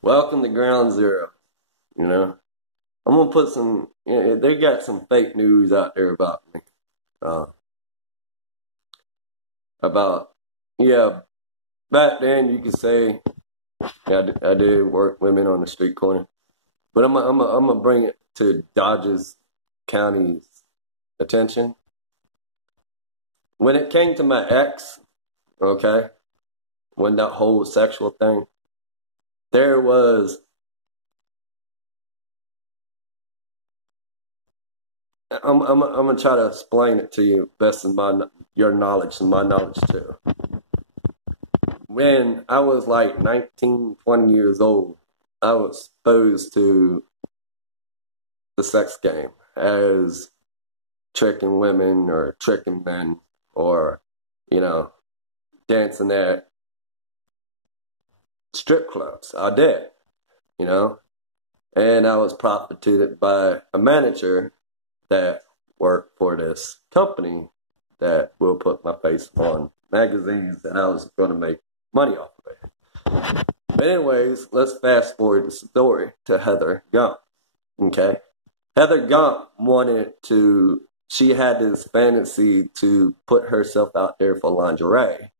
Welcome to Ground Zero. You know, I'm gonna put some. They got some fake news out there about me. Uh, about yeah, back then you could say I did work women on the street corner, but I'm gonna bring it to Dodges County's attention. When it came to my ex, okay, when that whole sexual thing, there was I'm gonna try to explain it to you best in your knowledge and my knowledge too. When I was like 19, 20 years old, I was exposed to the sex game as tricking women or tricking men or, you know, dancing at strip clubs. I did, you know, and I was prostituted by a manager that worked for this company that will put my face on magazines that I was going to make money off of it. But anyways, let's fast forward the story to Heather Gump. Okay. Heather Gump she had this fantasy to put herself out there for lingerie.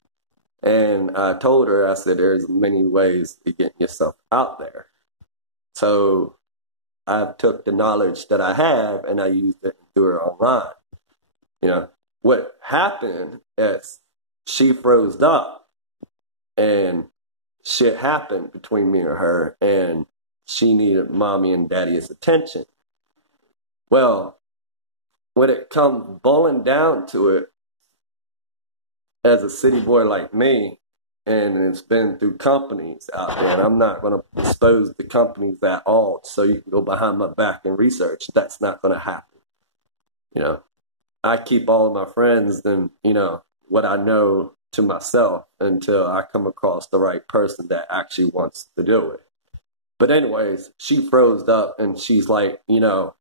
And I told her, I said, there's many ways to get yourself out there. So I took the knowledge that I have and I used it and threw it online. You know, what happened is she froze up and shit happened between me and her and she needed mommy and daddy's attention. Well, when it comes boiling down to it, as a city boy like me, and it's been through companies out there, and I'm not going to expose the companies at all so you can go behind my back and research. That's not going to happen. You know, I keep all of my friends and, you know, what I know to myself until I come across the right person that actually wants to do it. But anyways, she froze up and she's like, you know,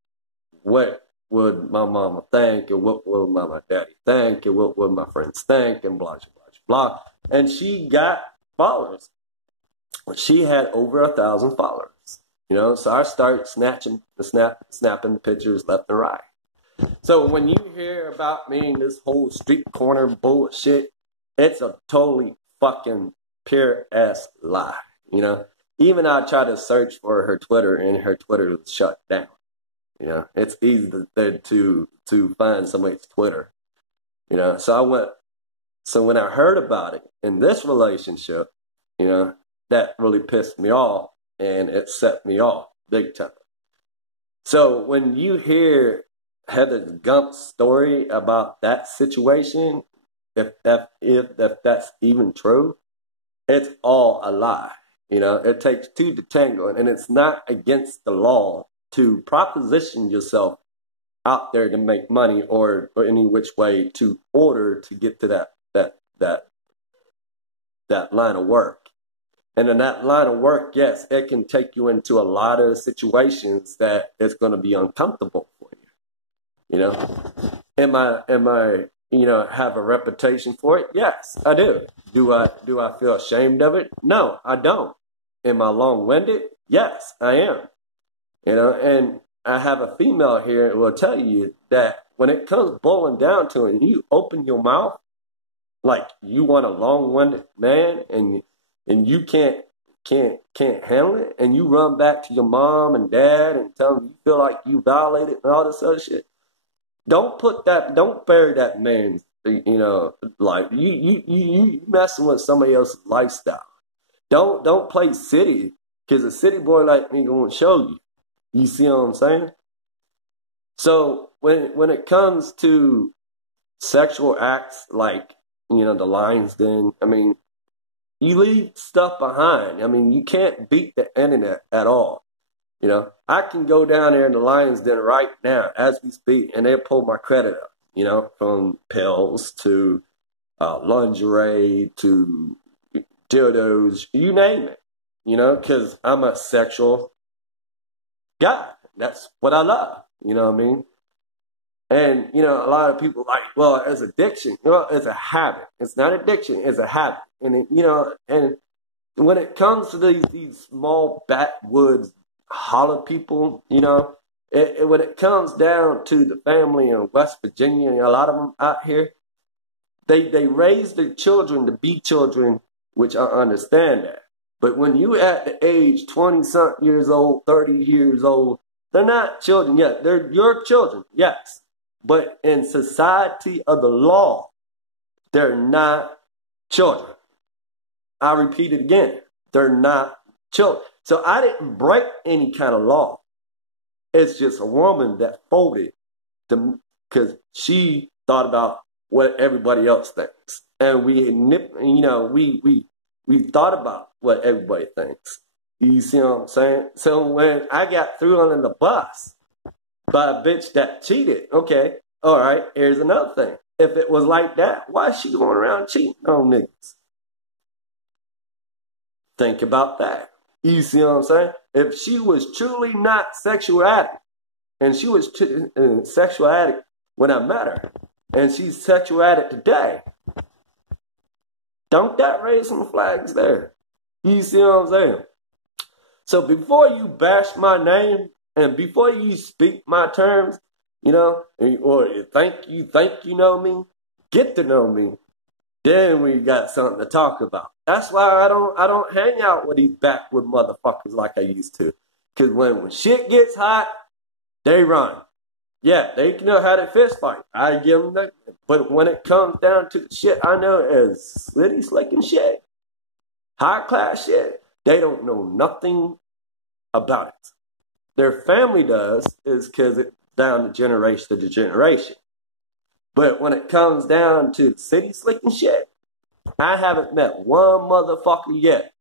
what would my mama think and what would my daddy think and what would my friends think and blah, blah, blah, blah. And she got followers. She had over 1,000 followers, you know, so I started snapping the pictures left and right. So when you hear about me in this whole street corner bullshit, it's a totally fucking pure ass lie, you know. Even I tried to search for her Twitter and her Twitter was shut down. You know, it's easy to find somebody's Twitter. You know, so when I heard about it in this relationship, you know, that really pissed me off and it set me off big time. So when you hear Heather Gump's story about that situation, if that's even true, it's all a lie. You know, it takes two to tango, and it's not against the law to proposition yourself out there to make money or any which way to order to get to that line of work. And in that line of work, yes, it can take you into a lot of situations that it's going to be uncomfortable for you. You know, am I, you know, have a reputation for it? Yes, I do. Do I feel ashamed of it? No, I don't. Am I long-winded? Yes, I am. You know, and I have a female here who will tell you that when it comes boiling down to it, and you open your mouth like you want a long-winded man, and you can't handle it, and you run back to your mom and dad and tell them you feel like you violated and all this other shit. Don't bury that man's, you know, life. You messing with somebody else's lifestyle. Don't play city, because a city boy like me gonna show you. You see what I'm saying? So when it comes to sexual acts like, you know, the Lions Den, I mean, you leave stuff behind. I mean, you can't beat the internet at all. You know, I can go down there in the Lions Den right now as we speak, and they'll pull my credit up, you know, from pills to lingerie to dildos, you name it, you know, because I'm a sexual guy. That's what I love, you know what I mean? And, you know, a lot of people like, well, it's addiction. Well, it's a habit. It's not addiction. It's a habit. And, you know, and when it comes to these small backwoods holler people, you know, when it comes down to the family in West Virginia, a lot of them out here, they raise their children to be children, which I understand that. But when you at the age 20-something years old, 30 years old, they're not children yet. They're your children, yes. But in society of the law, they're not children. I repeat it again. They're not children. So I didn't break any kind of law. It's just a woman that folded because she thought about what everybody else thinks. And we thought about what everybody thinks. You see what I'm saying? So when I got threw under the bus by a bitch that cheated, okay, all right, here's another thing. If it was like that, why is she going around cheating on niggas? Think about that. You see what I'm saying? If she was truly not sexual addict, and she was sexual addict when I met her, and she's sexual addict today, don't that raise some flags there? You see what I'm saying? So before you bash my name and before you speak my terms, you know, or think you know me, get to know me. Then we got something to talk about. That's why I don't hang out with these backward motherfuckers like I used to. Cause when shit gets hot, they run. Yeah, they know how to fist fight. I give them that. But when it comes down to the shit I know as city slicking shit, high class shit, they don't know nothing about it. Their family does, is because it's down to generation to generation. But when it comes down to city slicking shit, I haven't met one motherfucker yet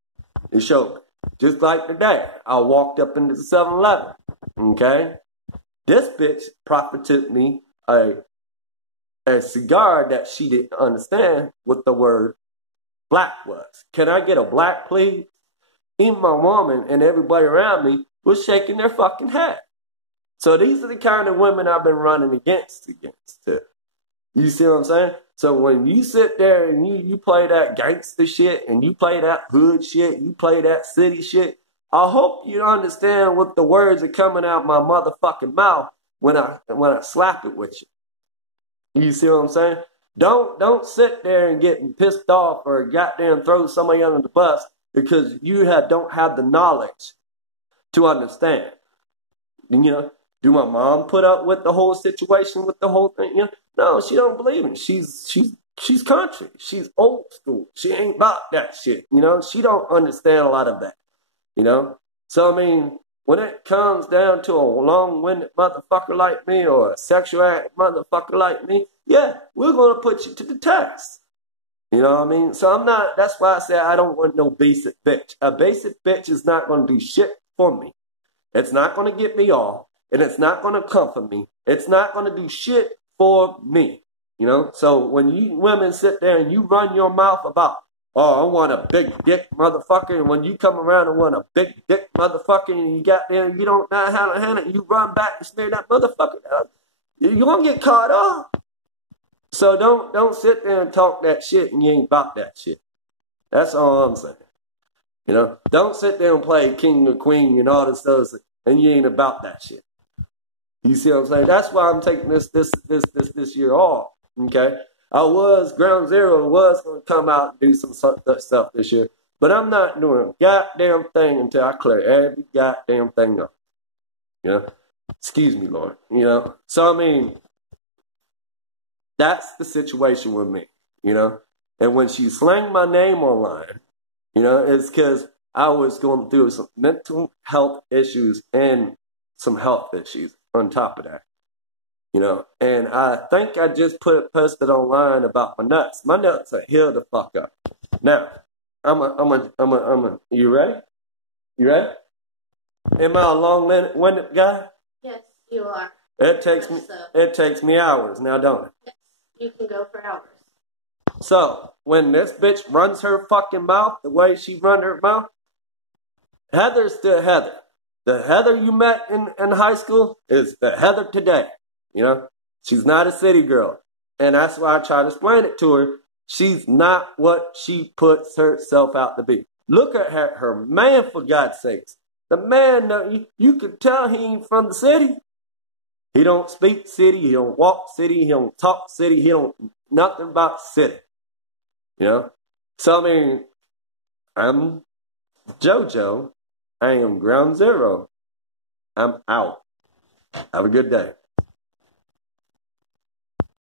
to show me. Just like today, I walked up into the 7-Eleven, okay? This bitch profited me a cigar that she didn't understand what the word black was. Can I get a black, please? Even my woman and everybody around me was shaking their fucking head. So these are the kind of women I've been running against too. You see what I'm saying? So when you sit there and you play that gangster shit and you play that hood shit, you play that city shit, I hope you understand what the words are coming out my motherfucking mouth when I slap it with you. You see what I'm saying? Don't sit there and get pissed off or goddamn throw somebody under the bus because you don't have the knowledge to understand. You know, do my mom put up with the whole situation, with the whole thing? You know? No, she don't believe in it. She's country. She's old school. She ain't about that shit. You know, she don't understand a lot of that. You know? So, I mean, when it comes down to a long-winded motherfucker like me or a sexual addict motherfucker like me, yeah, we're going to put you to the test. You know what I mean? So that's why I say I don't want no basic bitch. A basic bitch is not going to do shit for me. It's not going to get me off, and it's not going to comfort me. It's not going to do shit for me. You know? So when you women sit there and you run your mouth about, oh, I want a big dick motherfucker, and when you come around and want a big dick motherfucker and you got there and you don't know how to handle it, you run back and smear that motherfucker down, you're going to get caught up. So don't sit there and talk that shit and you ain't about that shit. That's all I'm saying. You know, don't sit there and play king or queen and all this stuff and you ain't about that shit. You see what I'm saying? That's why I'm taking this year off. Okay, Ground Zero was going to come out and do some stuff this year, but I'm not doing a goddamn thing until I clear every goddamn thing up. You know, excuse me, Lord. You know, so I mean, that's the situation with me. You know, and when she slanged my name online, you know, it's because I was going through some mental health issues and some health issues on top of that. You know, and I think I just posted online about my nuts. My nuts are healed the fuck up. Now, you ready? You ready? Am I a long-winded guy? Yes, you are. It takes me hours now, don't it? Yes, you can go for hours. So, when this bitch runs her fucking mouth the way she run her mouth, Heather's still Heather. The Heather you met in high school is the Heather today. You know, she's not a city girl. And that's why I try to explain it to her. She's not what she puts herself out to be. Look at her, man, for God's sakes. The man, you could tell he ain't from the city. He don't speak city, he don't walk city, he don't talk city, he don't nothing about city. You know? So I mean, I'm JoJo. I am Ground Zero. I'm out. Have a good day.